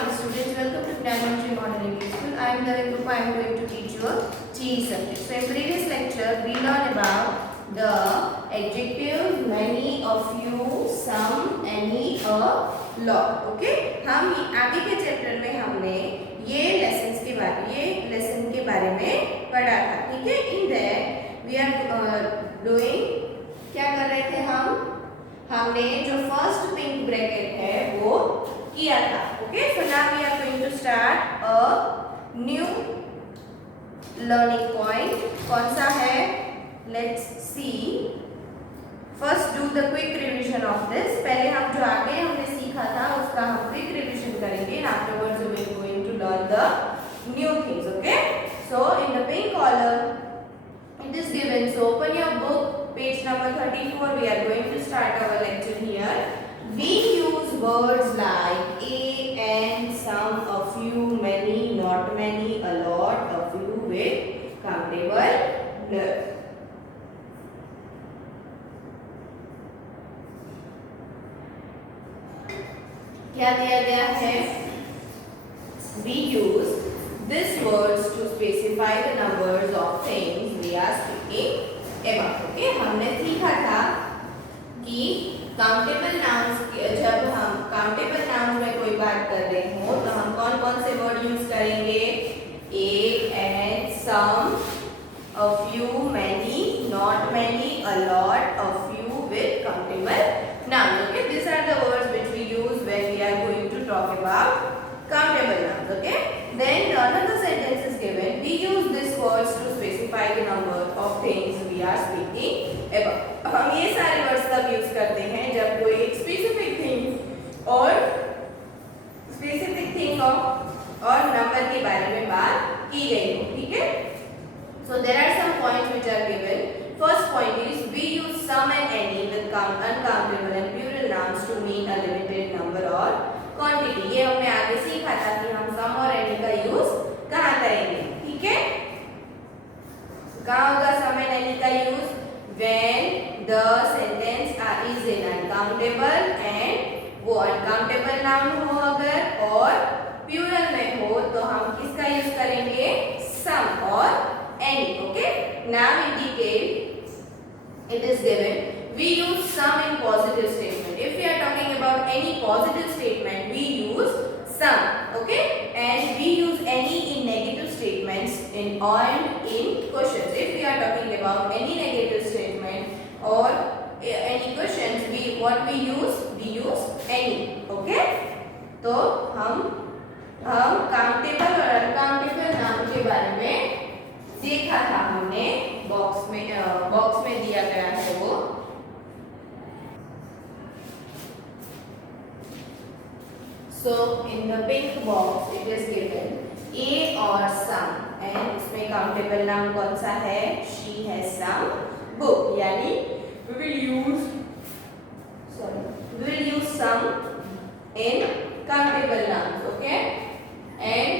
morning students, welcome to Diamond Model English School. I am Dharan Group. I am going to teach you GE subject. So in previous lecture we learned about the adjectives many, a few, some, any, a lot. Okay? हम आगे के chapter में हमने ये lesson के बारे में पढ़ा था. ठीक है? In that we are doing, क्या कर रहे थे हमने जो फर्स्ट पिंक ब्रैकेट है वो किया था. Okay, so now we are going to start a new learning point. कौन सा है? Let's see. First do the quick revision of this. पहले हम जो आगे हमने सीखा था उसका हम क्विक रिवीजन करेंगे and afterwards we are going to learn the new things. Okay, so in the pink column it is given, so open your book, page number 34. We are going to start our lecture here. We use words like a, and, some, a few, many, not many, a lot, a few with countable nouns. क्या दिया गया है? We use these words to specify the numbers of things we are speaking about. Okay, हमने सीखा था कि countable nouns, जब हम काउंटेबल नाउन्स में कोई बात कर रहे हो तो हम कौन कौन से वर्ड यूज करेंगे? एक, and, some, a few, many, not many, a lot, a few with countable nouns. Okay, these are the words which we use when we are going to talk about countable nouns. Okay, then another sentence is given. We use these words to specify the number of things we are speaking about. हम ये सारे words तब use करते हैं जब कोई एक specific thing और नंबर के बारे में बात की गई हो. ठीक है? So there are some points which are given. First point is we use some and any with uncountable and plural nouns to mean a limited number or quantity. ये हमने आगे सीखा था कि हम some और any का यूज कहाँ करेंगे. ठीक है? कहाँ होगा some and any का use? When the sentence is in uncountable and वो uncountable noun हो अगर और plural में हो तो हम किसका यूज करेंगे? some और any. Okay, now in detail it is given. We use some in positive statement. If we are talking about any positive statement we use some. Okay, and we use any in negative statements in questions. If we are talking about any negative statement or any questions, we use any. Okay, तो हम countable और uncountable noun के बारे में देखा था. हमने box में दिया गया है वो. So in the pink box it is given a or some and इसमें countable noun कौन सा है? She has some book. यानी we will use some in countable nouns. Okay, and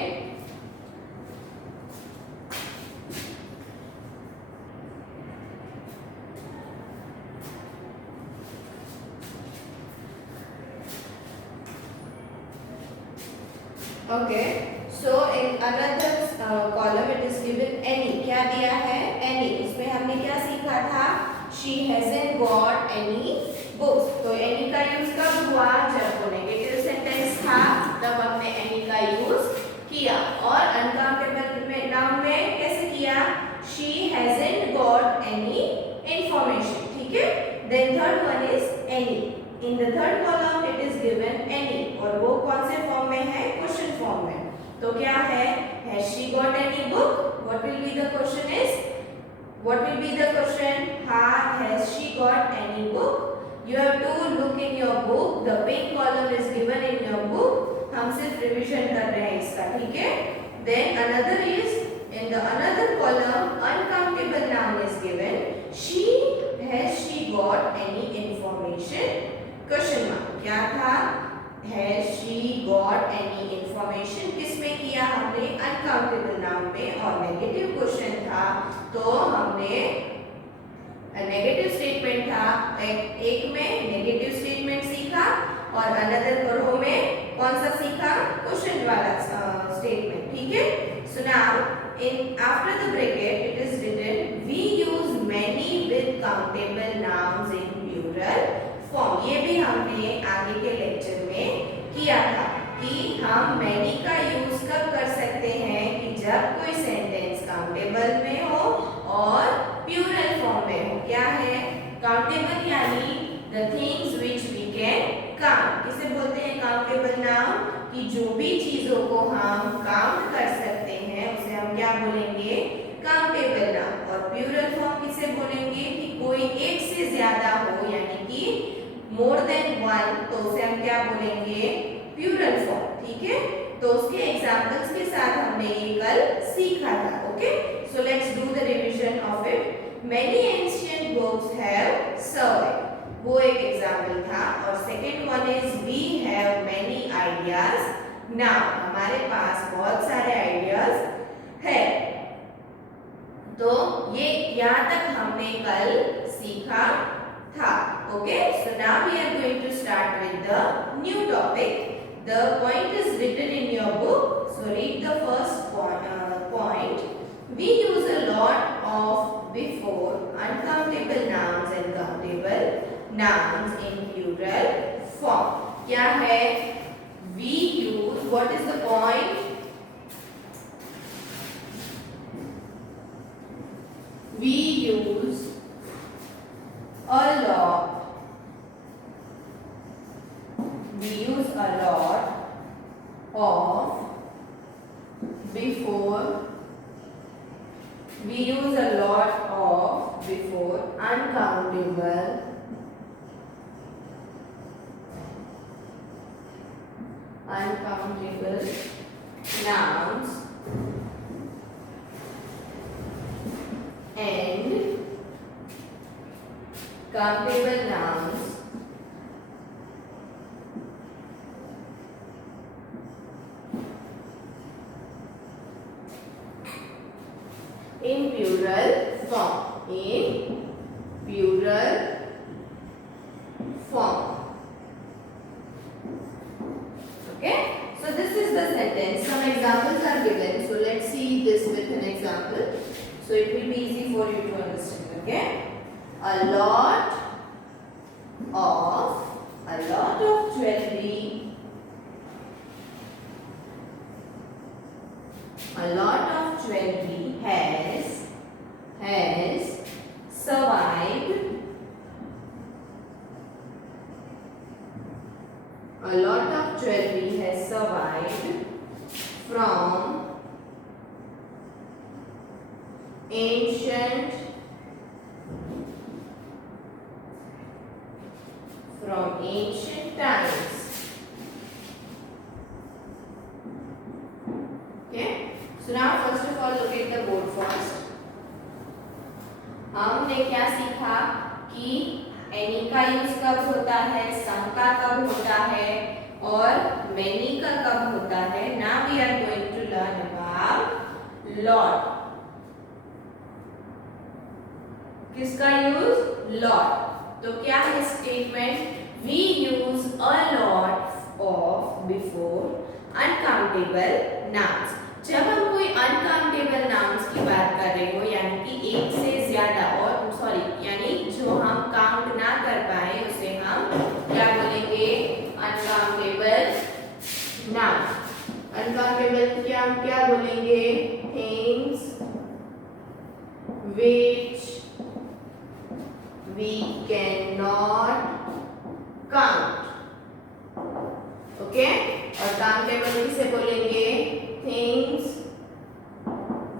okay, so in another column it is given any. क्या दिया है? any. इसमें हमने क्या सीखा था? she hasn't got any books. तो any का यूज कब हुआ? जब वो नेगेटिव सेंटेंस था तब हमने any का यूज किया. और अनकाउंटेबल में नाउन में कैसे किया? she hasn't got any information. ठीक है? then third one is any. In the third column it is given any और वो कौन से फॉर्म में है? क्वेश्चन फॉर्म में. तो क्या है? Has she got any book? What will be the question is? What will be the question? Has she got any book? You have to look in your book. The pink column is given in your book. हम सिर्फ revision कर रहे हैं इसका. ठीक है? Then another is in the another column uncountable noun is given. Has she got any information? Question mark. क्या था? Has she got any information? किस में किया हमने? अनकाउंटेबल नाउन में. और नेगेटिव क्वेश्चन था तो हमने नेगेटिव स्टेटमेंट था. एक में नेगेटिव स्टेटमेंट सीखा और अनदर रो में कौन सा सीखा? क्वेश्चन वाला स्टेटमेंट, ठीक है। So now in after the bracket it is written we use many with countable nouns in plural form. ये भी हमने आगे के लेक्चर में किया था कि हम मैनी का यूज कब कर सकते हैं कि जब कोई सेंटेंस काउंटेबल में हो और प्लूरल फॉर्म में हो। क्या है काउंटेबल? यानी the things which we can count. किसे बोलते हैं काउंटेबल नाउन? कि जो भी चीजों को हम काउंट कर सकते हैं उसे हम क्या बोलेंगे? Countable noun. और प्लूरल फॉर्म किसे बोलेंगे? कि कोई एक से ज्यादा हो यानी कि मोर देन वन, तो उसे हम क्या बोलेंगे? प्लूरल फॉर्म, ठीक है। तो उसके एग्जांपल्स के साथ हमने ये कल सीखा था। Okay, so let's do the revision of it. Many ancient books have survived. वो एक एग्जाम्पल था। और second one is we have many ideas now. हमारे पास बहुत सारे आइडियाज है। तो ये यहाँ तक हमने कल सीखा था। Okay, so now we are going to start with the new topic. The point is written in your book. So read the first point. We use a lot of before uncountable nouns and countable nouns in plural form. क्या है? We use. What is the point? We use a lot. We use a lot of before. We use a lot of before uncountable nouns and countable nouns in plural form. In plural form. Okay, so this is the sentence. Some examples are given, so let's see this with an example, so it will be easy for you to understand. Okay, a lot of jewelry, a lot of jewelry has survived. A lot of jewelry has survived from ancient times. Okay, so now first of all look at the board first. हमने क्या सीखा कि any का use कब होता है, सम का कब होता है और मेनी का कब होता है. Now we are going to learn about lot. किसका यूज? लॉट. तो क्या है statement? We use a lot of before uncountable nouns. जब हम कोई अनकाउंटेबल नाउन्स की बात कर रहे हो यानी कि एक से ज्यादा और यानी जो हम काउंट ना कर पाए उसे हम क्या बोलेंगे? Uncountable noun. अनकाउंटेबल क्या हम क्या बोलेंगे? Things which we cannot count. Okay, और काउंटेबल किसे बोलेंगे? Things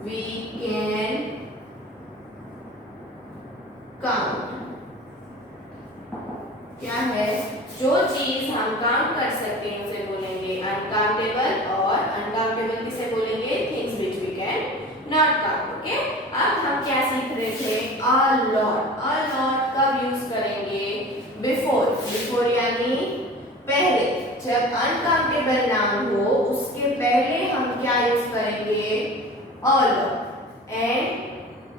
we can count. क्या है? जो चीज हम काउंट कर सकते हैं उसे बोलेंगे अनकाउंटेबल, और अनकाउंटेबल किसे बोलेंगे? Things which we can not count. Okay, अब हम क्या सीख रहे थे? A lot. अ लॉट कब यूज करेंगे? बिफोर. बिफोर यानी पहले. जब अनकाउंटेबल नाउन हो उसके पहले हम क्या यूज करेंगे? A lot. एंड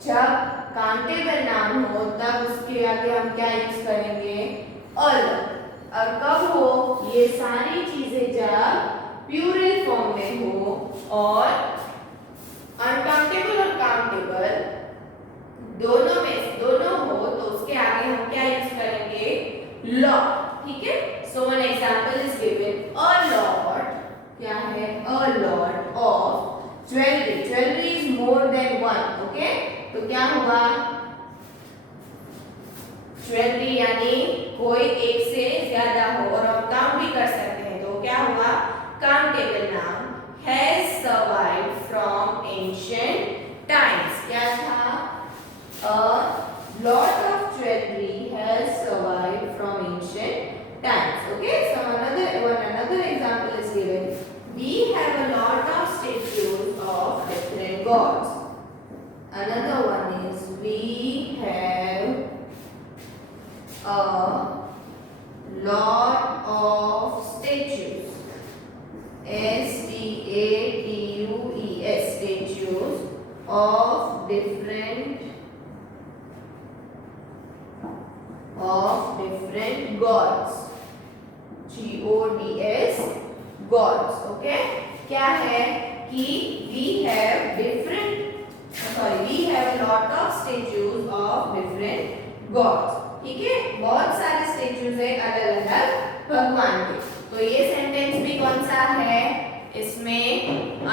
जब काउंटेबल नाउन हो तब उसके आगे हम क्या यूज करेंगे? A lot. और कब हो ये सारी चीजें जब प्लूरल फॉर्म में हो और अनकाउंटेबल और काउंटेबल दोनों हो तो उसके आगे हम क्या यूज करेंगे लॉट ठीक है so one example is given a lot क्या है अ lot of jewellery is more than one okay तो क्या हुआ ज्वेलरी यानी कोई एक से ज्यादा हो और हम काउंट भी कर सकते हैं तो क्या हुआ countable noun has survived from ancient times क्या था a lot of jewelry has survived from ancient times okay so another example is given we have a lot of statues of different gods another one is we have a lot of statues statues statues of different gods gods gods okay क्या है कि we have a lot of statues of different gods ठीक है बहुत सारे statues है अलग अलग भगवान के तो ये सेंटेंस भी कौन सा है इसमें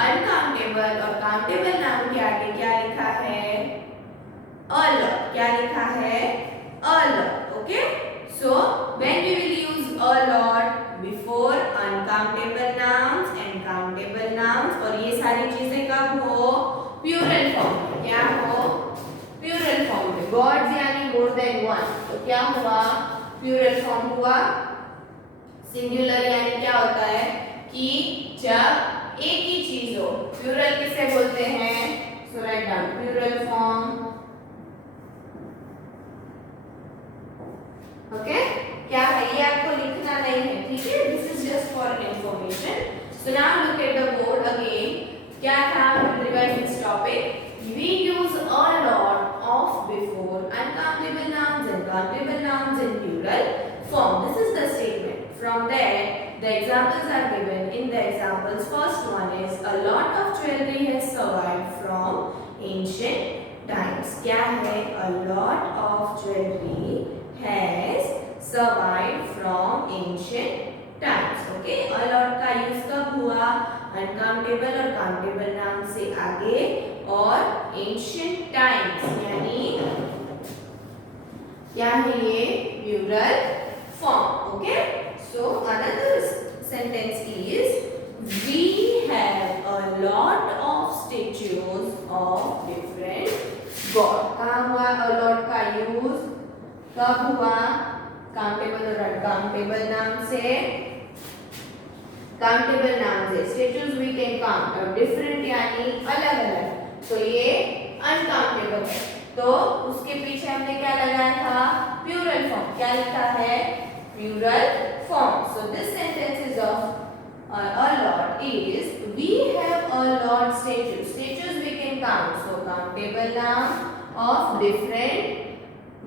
अनकाउंटेबल और काउंटेबल नाउन के आगे क्या लिखा है a lot क्या लिखा है a lot okay so when we will use a lot before uncountable nouns and countable nouns और ये सारी चीजें कब हो प्लूरल फॉर्म में क्या हो प्लूरल फॉर्म में गॉड्स यानी मोर देन वन तो क्या हुआ प्लूरल फॉर्म हुआ सिंगुलर यानी क्या होता है कि जब एक ही चीज हो प्लूरल किसे बोलते हैं so right down plural form okay क्या है ये आपको लिखना नहीं है ठीक है this is just for information so now look at the board again क्या था revise this topic we use a lot of before uncountable nouns and countable nouns in plural form this is the statement from there the examples are given in the examples first one is a lot of jewelry has survived from ancient times क्या है a lot of jewelry has survived from ancient times okay a lot का use कब हुआ uncountable और countable noun से आगे और ancient times यानी क्या है ये plural form okay so another sentence is we have a lot of statues of different god कहाँ हुआ a lot का यूज कब हुआ काउंटेबल और अनकाउंटेबल नाउन से काउंटेबल नाउन से स्टेच्यूज वी कैन काउंट और डिफरेंट यानी अलग अलग तो ये अनकाउंटेबल है तो उसके पीछे हमने क्या लगाया था प्लूरल फॉर्म क्या लिखा है plural form so this sentence is of a lot is we have a lot statues we can count so countable noun of different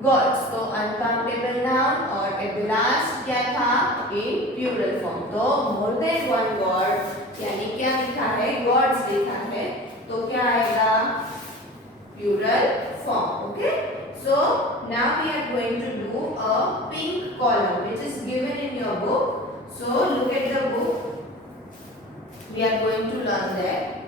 gods तो अनकाउंटेबल नाउन और एट द लास्ट क्या था इन plural form तो more than one God यानी क्या लिखा है God's लिखा है तो क्या आएगा plural form okay so now we are going to do a pink column which is given in your book so look at the book we are going to learn that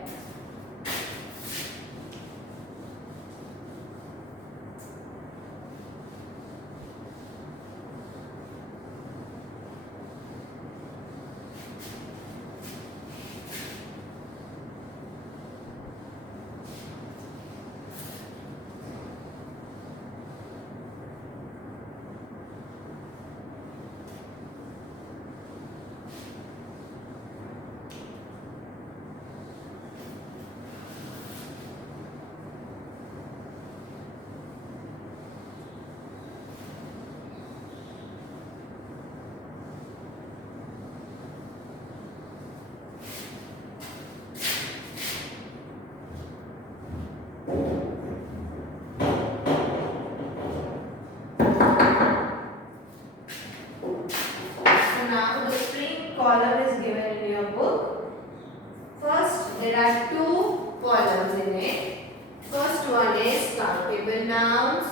countable nouns.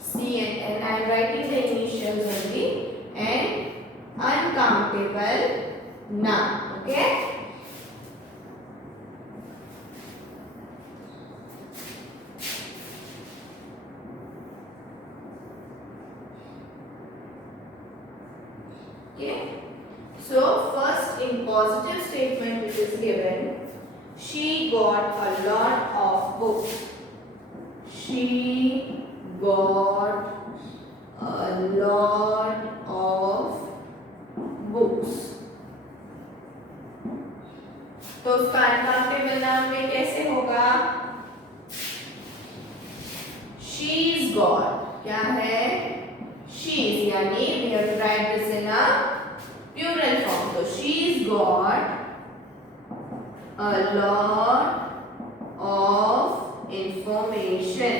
C and N. I am writing the initials only. And uncountable noun. Okay. Okay. So first in positive statement which is given, she got a lot of books. She got a lot of books. तो उसका uncountable noun में कैसे होगा? She's got क्या है? She's यानी we have to write this in a plural form. So she's got a lot of information.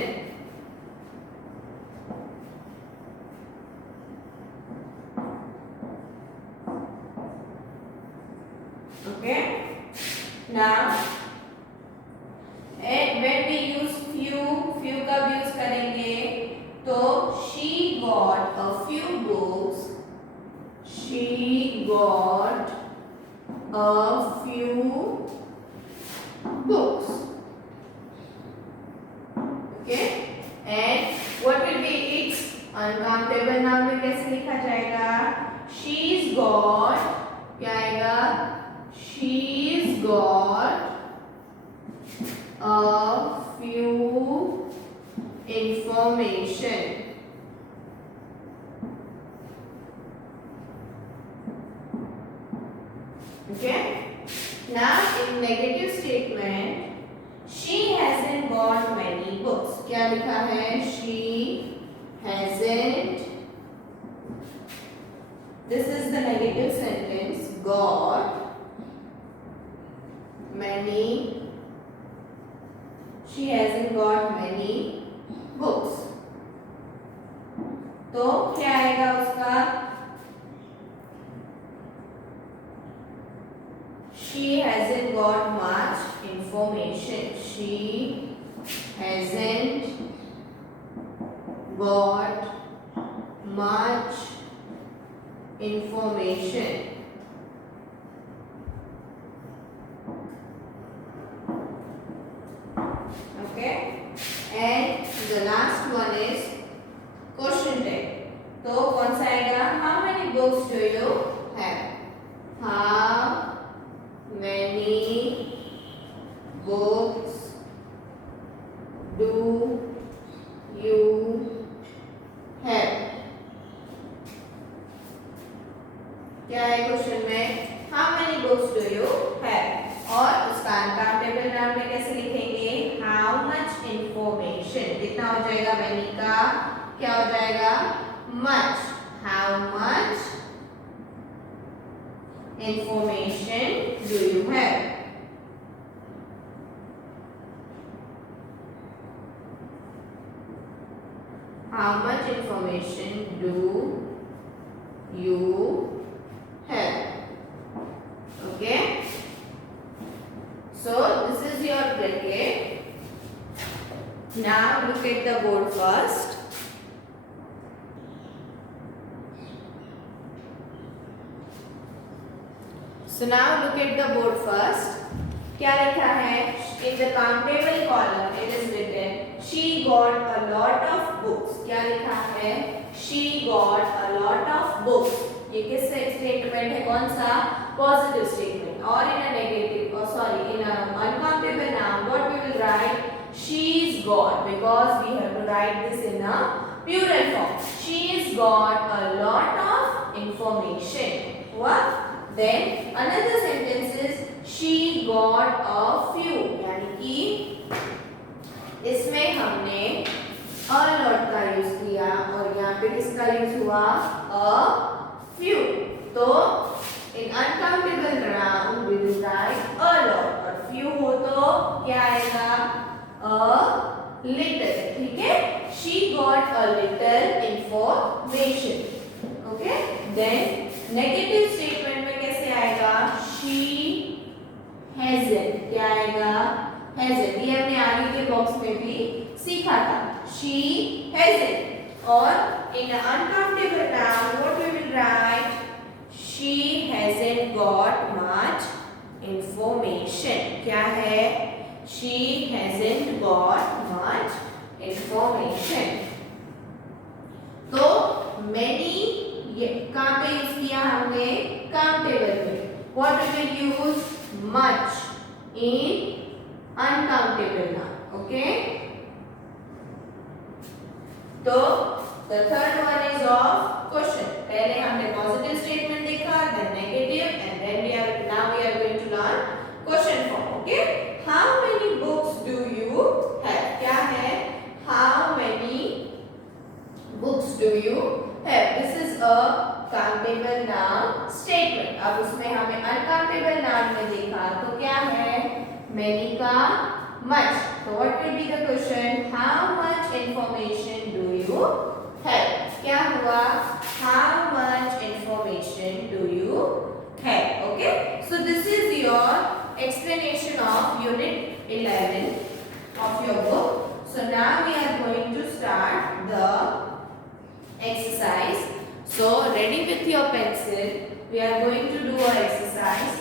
Okay. Now, and when we use few कब use करेंगे? तो she got a few books. She got a few books. Okay. And what will be its uncountable noun में कैसे लिखा जाएगा? She's got क्या आएगा? She's got a few information. Okay. Now in negative statement, she hasn't got many books. क्या लिखा है? She hasn't. This is the negative sentence. Got many. She hasn't got many books. तो क्या आएगा उसका? She hasn't got much information. She hasn't got much information. Okay. And the last one is question tag. तो कौन सा आएगा? How many books do you have? How many books do you have? क्या है क्वेश्चन में? How many books do you have? और उसका uncountable noun में कैसे लिखेंगे? How much information. कितना हो जाएगा? many का क्या हो जाएगा? much. How much information do you have? How much information do you have? Okay. So this is your bracket. Now look at the board first. So now look at the board first. क्या लिखा है? In the countable column it is written she got a lot of books. क्या लिखा है? She got a lot of books. ये किस statement है? कौन सा? Positive statement. और in a negative or sorry in a uncountable noun what we will write? She's got, because we have to write this in a plural form. She's got a lot of information. What? Then another sentence is she got a few. यानी कि इसमें हमने a lot का use किया और यहाँ पे किसका यूज हुआ? a few. तो in uncountable noun we will write a lot और few हो तो क्या आएगा? a little. ठीक है? She got a little information. Okay? Then negative statement में कैसे आएगा? She hasn't. क्या आएगा? हैजंट, ये हमने आगे के बॉक्स में भी सीखा था. She hasn't. और in an uncountable noun what we will write? She hasn't got much information. क्या है? She hasn't got much information. तो many ये कहाँ पे यूज किया हमने? काउंटेबल में. What we will use? Much in uncountable noun. Okay. तो the third one is of question. पहले हमने positive statement देखा, then negative, and then now we are going to learn question form. Okay? How many books do you have? क्या है? How many books do you have? This is a countable noun statement. अब उसमें हमें uncountable noun में देखा तो क्या है? Many का much. So what will be the question? How much information do you have? क्या हुआ? How much information do you have? Okay. So this is your explanation of unit 11 of your book. So now we are going to start the exercise. So ready with your pencil. We are going to do our exercise.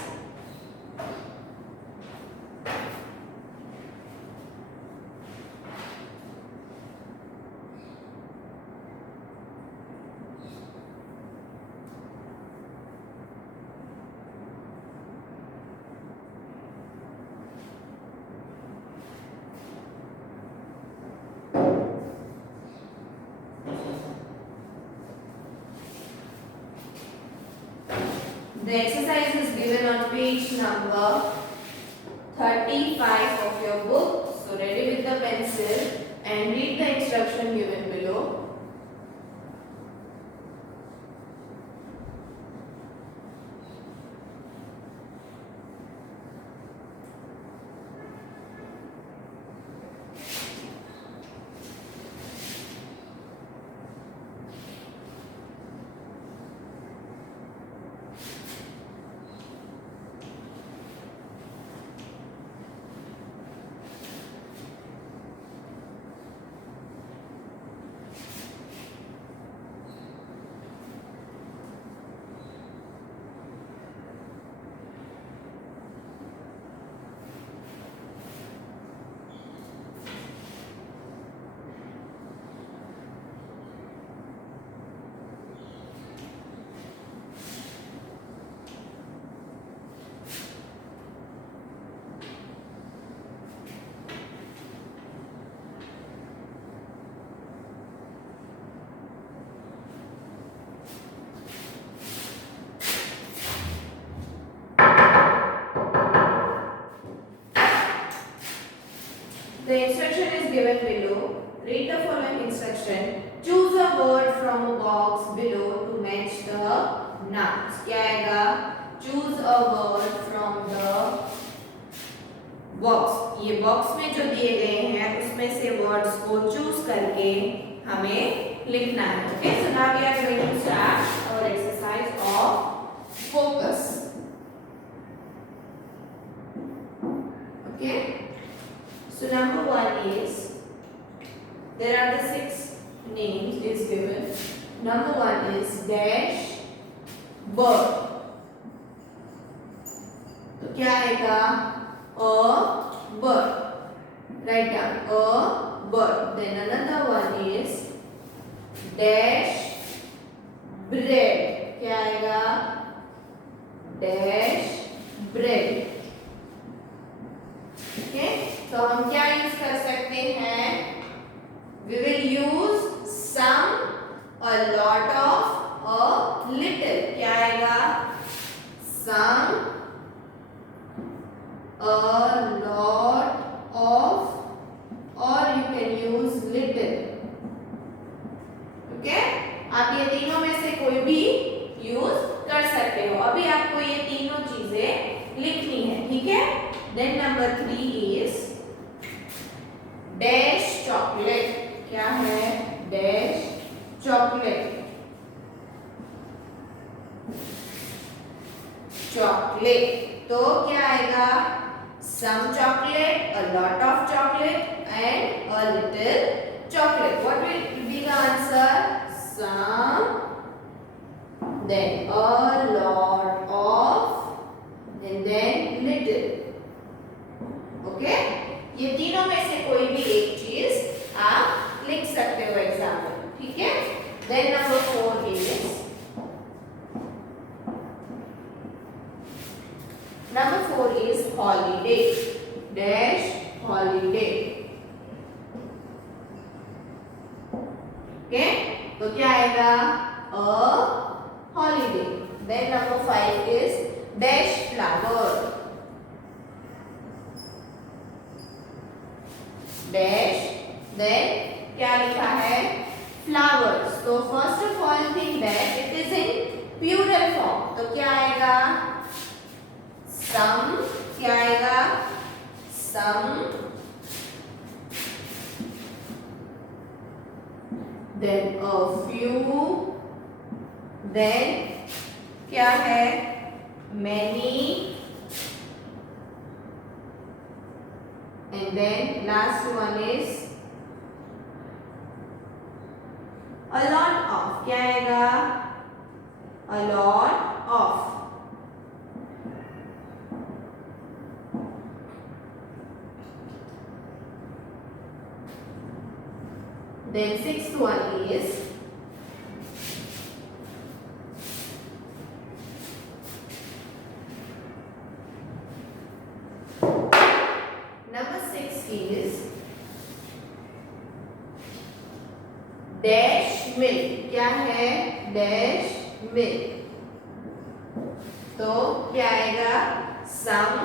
The exercise is given on page number 35 of your book. So ready with the pencil and read the instruction given below. The instruction is given below. Read the following instruction. Choose a word from a box below to match the nouns. क्या आएगा? Choose a word from the box. ये box में जो दिए गए हैं उसमें से वर्ड्स को चूज करके हमें लिखना है. Okay, so now we are going to start our exercise of focus. Okay. So number one is, there are the 6 names is given. Number one is dash bird. तो क्या आएगा? A bird. Write down a bird. Then another one is dash bread. क्या आएगा? Dash bread. Okay. तो हम क्या use कर सकते हैं? We will use some, a lot of, a little. क्या आएगा? Some, a lot of, or you can use little. Okay? आप ये तीनों में से कोई भी यूज कर सकते हो. अभी आपको ये तीनों चीजें लिखनी है. ठीक है? Then number 3 is dash chocolate. क्या है? Dash chocolate. Chocolate. तो क्या आएगा? Some chocolate, a lot of chocolate and a little chocolate. What will be the answer? Some, then a lot of, and then little. Okay, ये तीनों में से कोई भी एक चीज आप लिख सकते हो एग्जाम्पल, ठीक है। Then number 4 is holiday dash holiday. Okay, तो क्या आएगा? A holiday. Then number 5 is dash flower dash, then क्या लिखा है? फ्लावर्स। तो first of all think that it is in plural form, तो क्या आएगा? सम, क्या आएगा? Some, then a few, then क्या है? Many, and then last one is a lot of, क्या आएगा? a lot of। then sixth one is dash milk, क्या है? Dash milk. तो क्या आएगा? सम,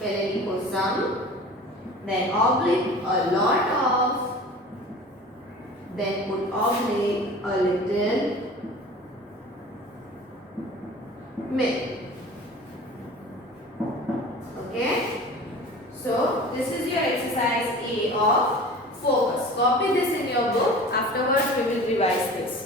पहले लिखो some, then oblique a lot of, then put oblique a little milk. Okay, so this is your exercise A of focus. Copy this in your book. Afterwards we will revise this.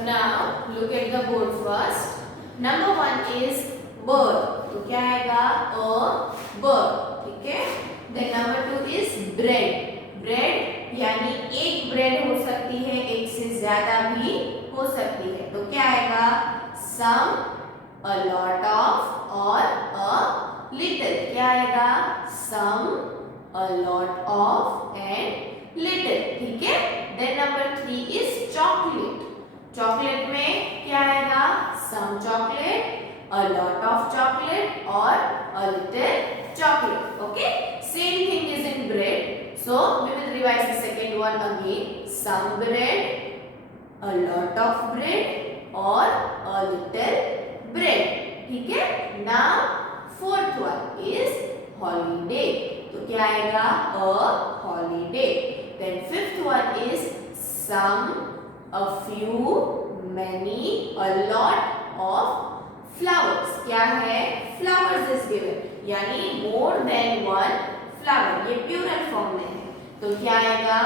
So now look at the board first. Number 1 is bird. तो क्या आएगा? A bird. ठीक है. Then number 2 is bread. Bread यानी एक bread हो सकती है, एक से ज्यादा भी हो सकती है. तो क्या आएगा? Some, a lot of और a little. क्या आएगा? Some, a lot of and little. ठीक है. Then number 3 is chocolate. Chocolate में क्या आएगा? Some chocolate, a lot of chocolate और a little chocolate. Okay. Same thing is in bread. So we will revise the second one again. Some bread, a lot of bread और a little bread. ठीक है. Now fourth one is holiday. तो क्या आएगा? A holiday. Then fifth one is some, a few, many, a lot of flowers. क्या है? Flowers is given. यानी more than one flower. ये plural form में है. तो क्या आएगा?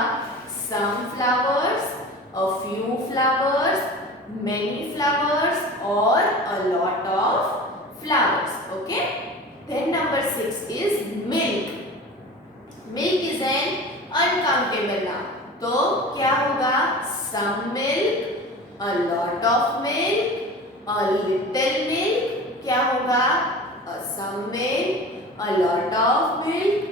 Some flowers, a few flowers, many flowers और a lot of flowers. Okay? Then number 6 is milk. Milk is an uncountable noun. तो क्या होगा? Some milk, a lot of milk, a little milk. क्या होगा? Some milk, a lot of milk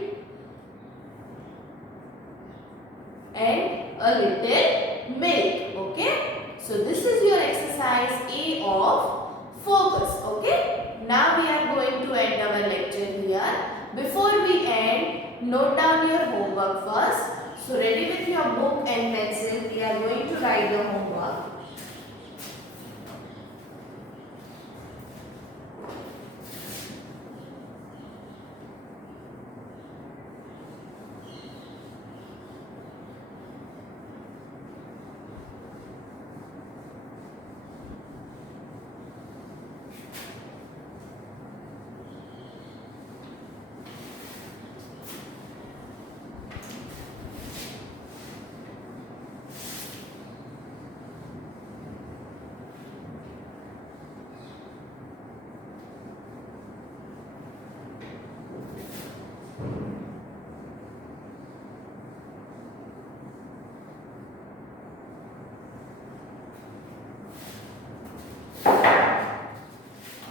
and a little milk. Okay. So this is your exercise A of focus. Okay. Now we are going to end our lecture here. Before we end, note down your homework first. So ready with your book and pencil, we are going to write the homework.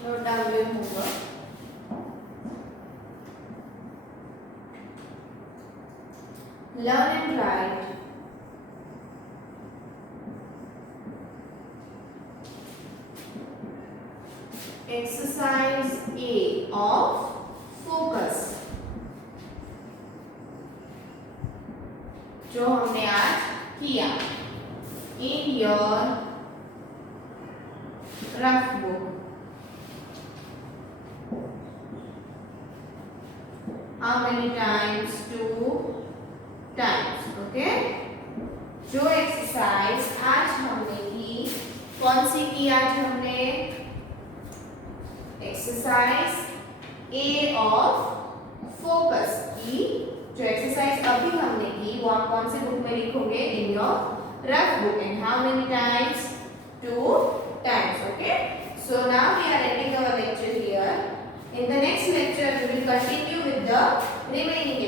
Note down your homework. Learn and write. Exercise A of focus. जो हमने आज किया. In your rough book. How many times? 2 times. Okay. जो exercise आज हमने की, कौन सी की आज हमने? एक्सरसाइज ए ऑफ फोकस की. जो एक्सरसाइज अभी हमने की वो आप कौन से बुक में लिखोगे? In your rough book. And how many times? 2 times. Okay. So now we are ending our lecture here. In the next lecture, we will continue with the remaining